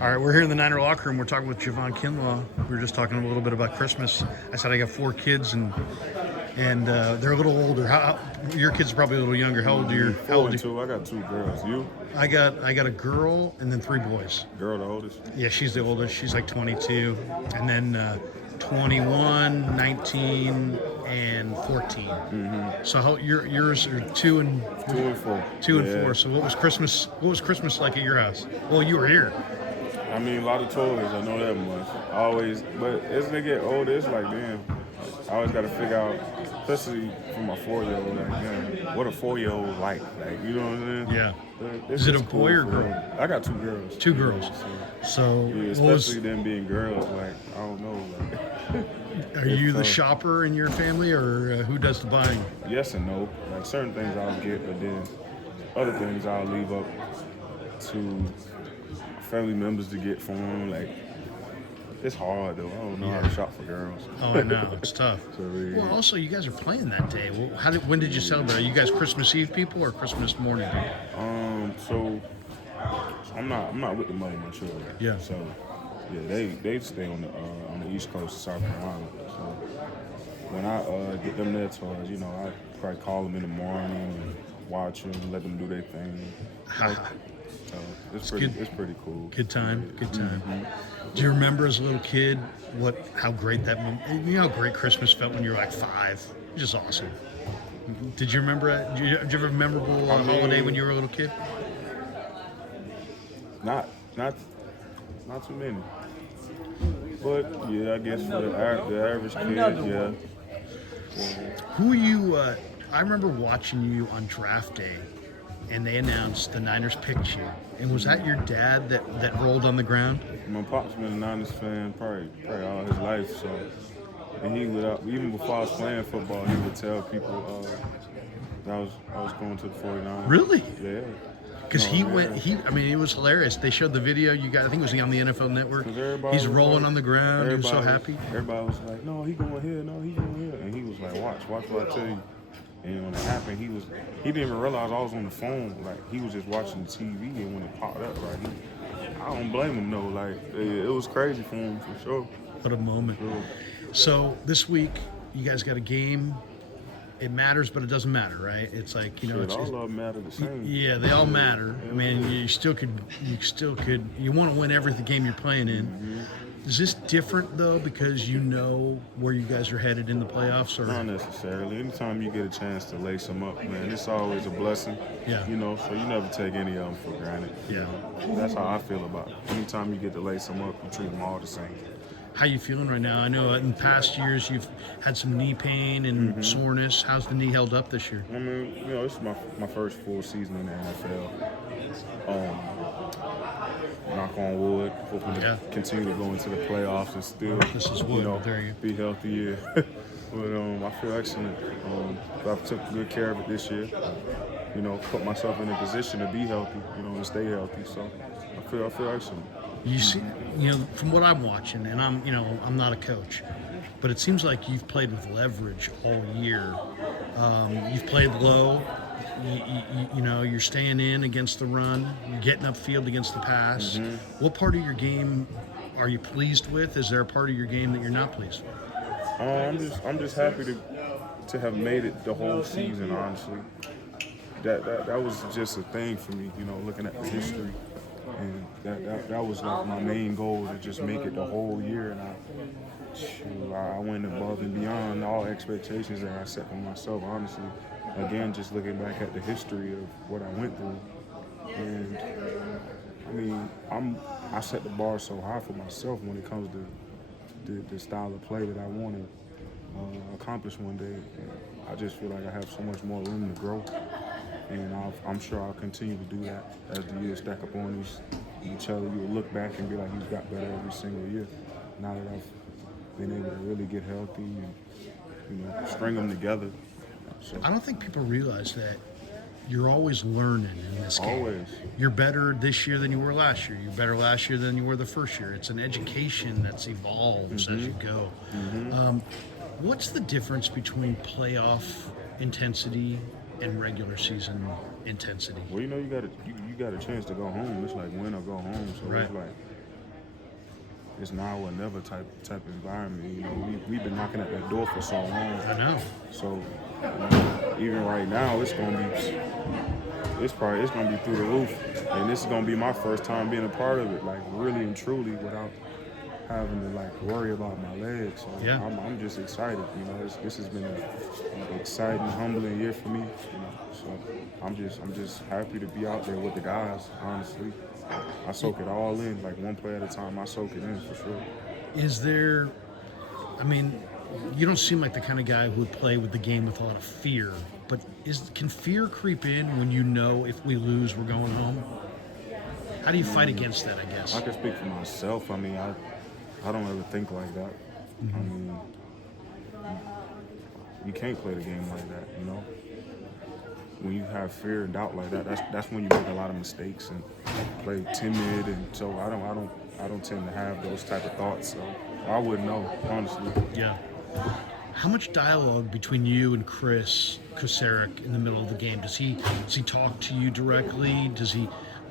All right, we're here in the Niner locker room. We're talking with Javon Kinlaw. We were just talking a little bit about Christmas. I said I got 4 kids, and they're a little older. Your kids are probably a little younger. How old are you? Four and two. I got 2 girls. You? I got a girl and then 3 boys. Girl, the oldest? Yeah, she's the oldest. She's like 22, and then 21, 19, and 14. So yours are 2 and 4. 2 and 4. So what was Christmas like at your house? Well, you were here. I mean, a lot of toys. I know that much. But as they get older, it's like, damn. I always got to figure out, especially for my 4-year-old, like, damn, what a 4-year-old like. Like, you know what I'm saying? Yeah. It's Is it a just boy or for girl? them. I got 2 girls. 2 girls. So Yeah, especially them being girls. Like, I don't know. Like, are you the shopper in your family, or who does the buying? Yes and no. Like, certain things I'll get, but then other things I'll leave up to family members to get for them. Like, it's hard though. I don't know how to shop for girls. Oh, I know, it's tough. So, yeah. Well, also you guys are playing that day. Well, when did you celebrate? Are you guys Christmas Eve people or Christmas morning? So I'm not with the money my children. Yeah. So yeah, they stay on the East Coast of South Carolina. So when I get them their toys, you know, I probably call them in the morning and watch them, let them do their thing. So it's pretty cool. Good time. Do you remember as a little kid how great that moment? You know how great Christmas felt when you were like 5? Just awesome. Did you remember it? Did you have a memorable holiday when you were a little kid? Not too many. But yeah, I guess for the average kid, yeah. Who you? I remember watching you on draft day, and they announced the Niners picked you. And was that your dad that rolled on the ground? My pop's been a Niners fan probably all his life. So, and he would even before I was playing football, he would tell people that I was going to the 49ers. Really? Yeah. Because I mean, it was hilarious. They showed the video you got, I think it was on the NFL Network. He's rolling on the ground. He was so happy. Everybody was like, no, he going here, no, he going here. And he was like, watch what I tell you. And when it happened, he didn't even realize I was on the phone. Like, he was just watching the TV, and when it popped up, like, I don't blame him, though. Like, it was crazy for him, for sure. What a moment. Sure. So, this week, you guys got a game. It matters, but it doesn't matter, right? It's like, you know, all of them matter the same. Yeah, they all matter. I mean, you want to win every game you're playing in. Mm-hmm. Is this different though because you know where you guys are headed in the playoffs, or not necessarily? Anytime you get a chance to lace them up, man, it's always a blessing. Yeah. You know, so you never take any of them for granted. Yeah. That's how I feel about it. Anytime you get to lace them up, you treat them all the same. How you feeling right now? I know in past years you've had some knee pain and soreness. How's the knee held up this year? I mean, you know, this is my first full season in the NFL. Knock on wood, hoping to continue to go into the playoffs and still, be healthy. Yeah. But I feel excellent. I've took good care of it this year. You know, put myself in a position to be healthy. You know, and stay healthy. So I feel excellent. You see, you know, from what I'm watching, and I'm not a coach, but it seems like you've played with leverage all year. You've played low. You know, you're staying in against the run. You're getting upfield against the pass. What part of your game are you pleased with? Is there a part of your game that you're not pleased with? I'm just happy to have made it the whole season. Honestly, that was just a thing for me. You know, looking at the history. And that was like my main goal, to just make it the whole year. And I went above and beyond all expectations that I set for myself, honestly. Again, just looking back at the history of what I went through. And I mean, I set the bar so high for myself when it comes to the style of play that I want to accomplish one day. And I just feel like I have so much more room to grow. And I'm sure I'll continue to do that as the years stack up on each other. You'll look back and be like, he's got better every single year. Now that I've been able to really get healthy and, you know, string them together. So, I don't think people realize that you're always learning in this game. Always. You're better this year than you were last year. You're better last year than you were the first year. It's an education that's evolves as you go. What's the difference between playoff intensity and regular season intensity? Well, you know, you got a chance to go home. It's like win or go home. So right. It's like it's now or never type environment. You know, we've been knocking at that door for so long. I know. So even right now, it's gonna be through the roof, and this is gonna be my first time being a part of it, like really and truly, without having to like worry about my legs. So Yeah. I'm just excited. You know, this has been an exciting, humbling year for me. You know, so I'm just happy to be out there with the guys. Honestly, I soak it all in, like one play at a time. I soak it in for sure. Is there, I mean, you don't seem like the kind of guy who would play with the game with a lot of fear, but can fear creep in when you know if we lose, we're going home? How do you fight against that, I guess? I can speak for myself. I mean, I don't ever think like that. I mean, you can't play the game like that, you know? When you have fear and doubt like that, that's when you make a lot of mistakes and play timid, and so I don't tend to have those type of thoughts. So I wouldn't know, honestly. Yeah. How much dialogue between you and Chris Eric in the middle of the game? Does he talk to you directly?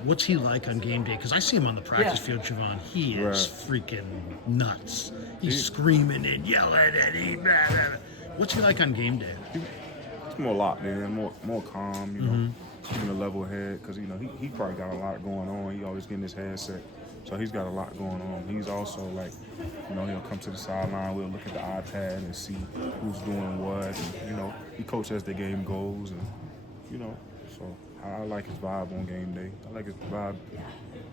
What's he like on game day? Because I see him on the practice field, Javon. He is freaking nuts. He's screaming and yelling and blah, blah, blah. What's he like on game day? It's more locked in, more calm, you know, keeping a level head, because, you know, he probably got a lot going on. He always getting his headset, so he's got a lot going on. He's also like, you know, he'll come to the sideline, we'll look at the iPad and see who's doing what, and, you know, he coaches as the game goes, and, you know, so I like his vibe on game day. I like his vibe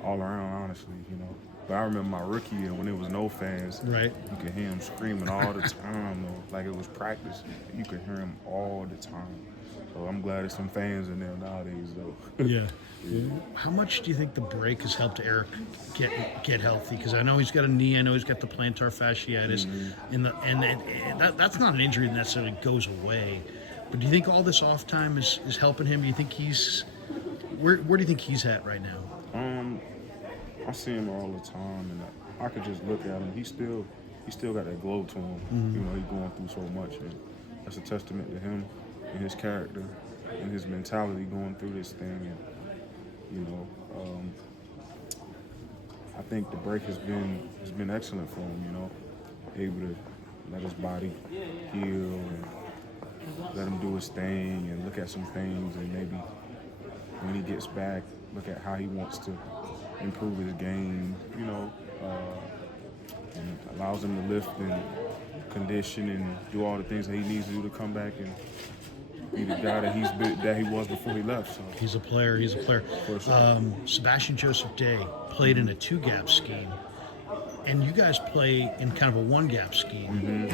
all around, honestly, you know. But I remember my rookie year when there was no fans. Right. You could hear him screaming all the time, though. Like it was practice. You could hear him all the time. So I'm glad there's some fans in there nowadays, though. Yeah. How much do you think the break has helped Eric get healthy? Because I know he's got a knee. I know he's got the plantar fasciitis, and that's not an injury that necessarily goes away. But do you think all this off time is helping him? Do you think where do you think he's at right now? I see him all the time, and I could just look at him. He still got that glow to him. You know, he's going through so much, and that's a testament to him and his character and his mentality going through this thing. And, you know, I think the break has been excellent for him. You know, able to let his body heal and let him do his thing and look at some things, and maybe when he gets back, look at how he wants to improve his game, you know, and allows him to lift and condition and do all the things that he needs to do to come back and be the guy that he was before he left. So He's a player. for sure. Sebastian Joseph Day played in a two-gap scheme, and you guys play in kind of a one-gap scheme.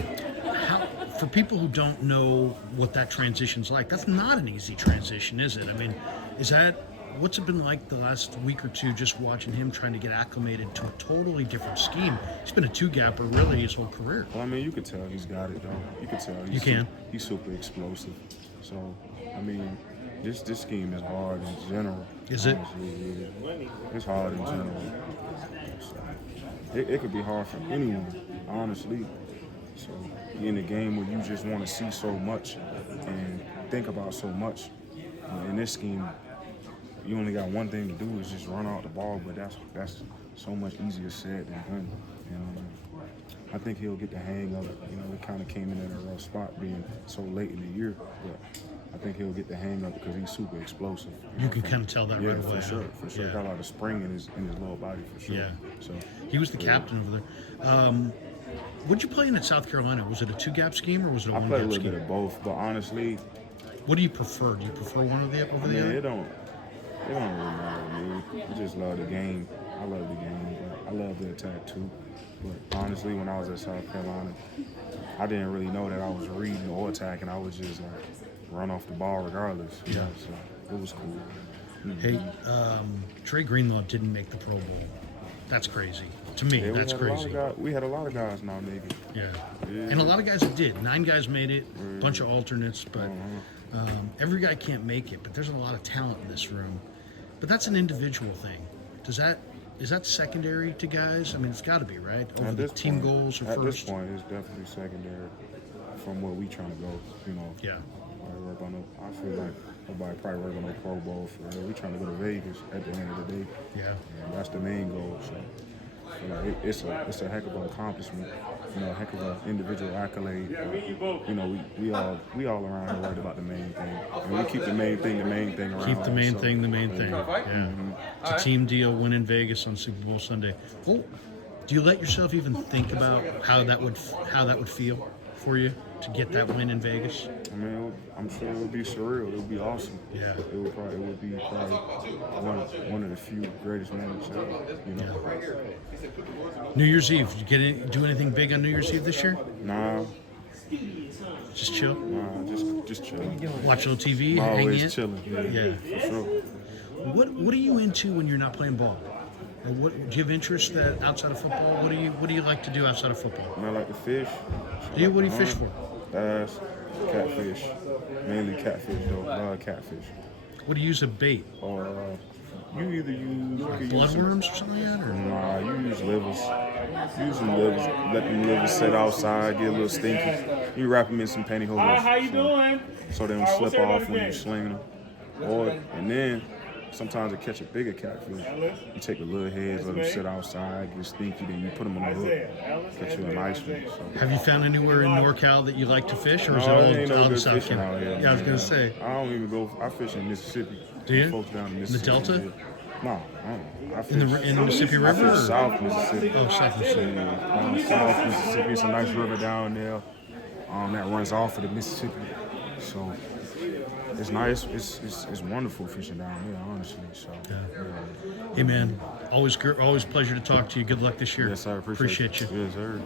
For people who don't know what that transition's like, that's not an easy transition, is it? I mean, what's it been like the last week or two just watching him trying to get acclimated to a totally different scheme? He's been a two-gapper really his whole career. Well, I mean, you could tell he's got it, though. You could tell. He's super explosive. So, I mean, this scheme is hard in general. Is it? Honestly, it's hard in general. So, it could be hard for anyone, honestly. So, you're in a game where you just want to see so much and think about so much. In this scheme, you only got one thing to do is just run out the ball, but that's so much easier said than done. And I think he'll get the hang of it. You know, it kind of came in at a rough spot being so late in the year, but I think he'll get the hang of it because he's super explosive. You can kind of tell that right away. For sure. Yeah. Got a lot of spring in his lower body for sure. Yeah. So he was the captain over there. What'd you play in at South Carolina? Was it a two-gap scheme or was it a one-gap scheme? I played a little bit of both, but honestly, what do you prefer? Do you prefer one over the other? It don't really matter to me. I just love the game. I love the game, but I love the attack too. But honestly, when I was at South Carolina, I didn't really know that I was reading or attacking. I was just like run off the ball regardless. You know, so it was cool. Hey, Trey Greenlaw didn't make the Pro Bowl. That's crazy. To me, that's crazy. We had a lot of guys now make it. Yeah. And a lot of guys that did. 9 guys made it, a bunch of alternates, but every guy can't make it. But there's a lot of talent in this room. But that's an individual thing. Is that secondary to guys? I mean, it's got to be, right? Over the team goals or first? At this point, it's definitely secondary from where we trying to go, you know. Yeah. I feel like nobody probably work on the Pro Bowl for real. We trying to go to Vegas at the end of the day. Yeah. And that's the main goal. So feel like it's a heck of an accomplishment, you know, a heck of an individual accolade. You know, we all around here worried about the main thing, and we keep the main thing around. Keep the main so, thing the main thing. Yeah. It's a team deal. Win in Vegas on Super Bowl Sunday. Oh, do you let yourself even think about how that would feel for you to get that win in Vegas? I mean, I'm sure it would be surreal. It would be awesome. Yeah. It would be probably one of the few greatest moments ever. You know. Yeah. New Year's Eve. Did you do anything big on New Year's Eve this year? Nah, Just chill. just chilling. Watch a little TV. Hang Always in. chilling. Yeah. For sure. What are you into when you're not playing ball? Or what do you have interest that outside of football? What do you like to do outside of football? I like to fish. Do you? What do you fish for? Bass, catfish. Mainly catfish though. Catfish. What do you use a bait? Or you either use Bloodworms or something like that? Or? Nah, you use livers. Use some livers. Let them livers sit outside, get a little stinky. You wrap them in some pantyhose. How you doing? So they don't slip off when you're slinging them. And then sometimes to catch a bigger catfish, you take the little heads, let them sit outside, get stinky, then you put them on the hook, catch you a nice one. So. Have you found anywhere in NorCal that you like to fish, or is No, it ain't all no out in good South fishing Carolina? out here. Yeah, I was man. gonna say. I don't even go. I fish in Mississippi. Do you? Folks down in The Mississippi. Delta? No, I fish In the Mississippi I River? fish Or? South Mississippi. Oh, South Mississippi. South Mississippi. It's a nice river down there that runs off of the Mississippi. So it's nice. It's wonderful fishing down there, honestly. So Hey man, always pleasure to talk to you. Good luck this year. yes, I appreciate you. Yes, sir.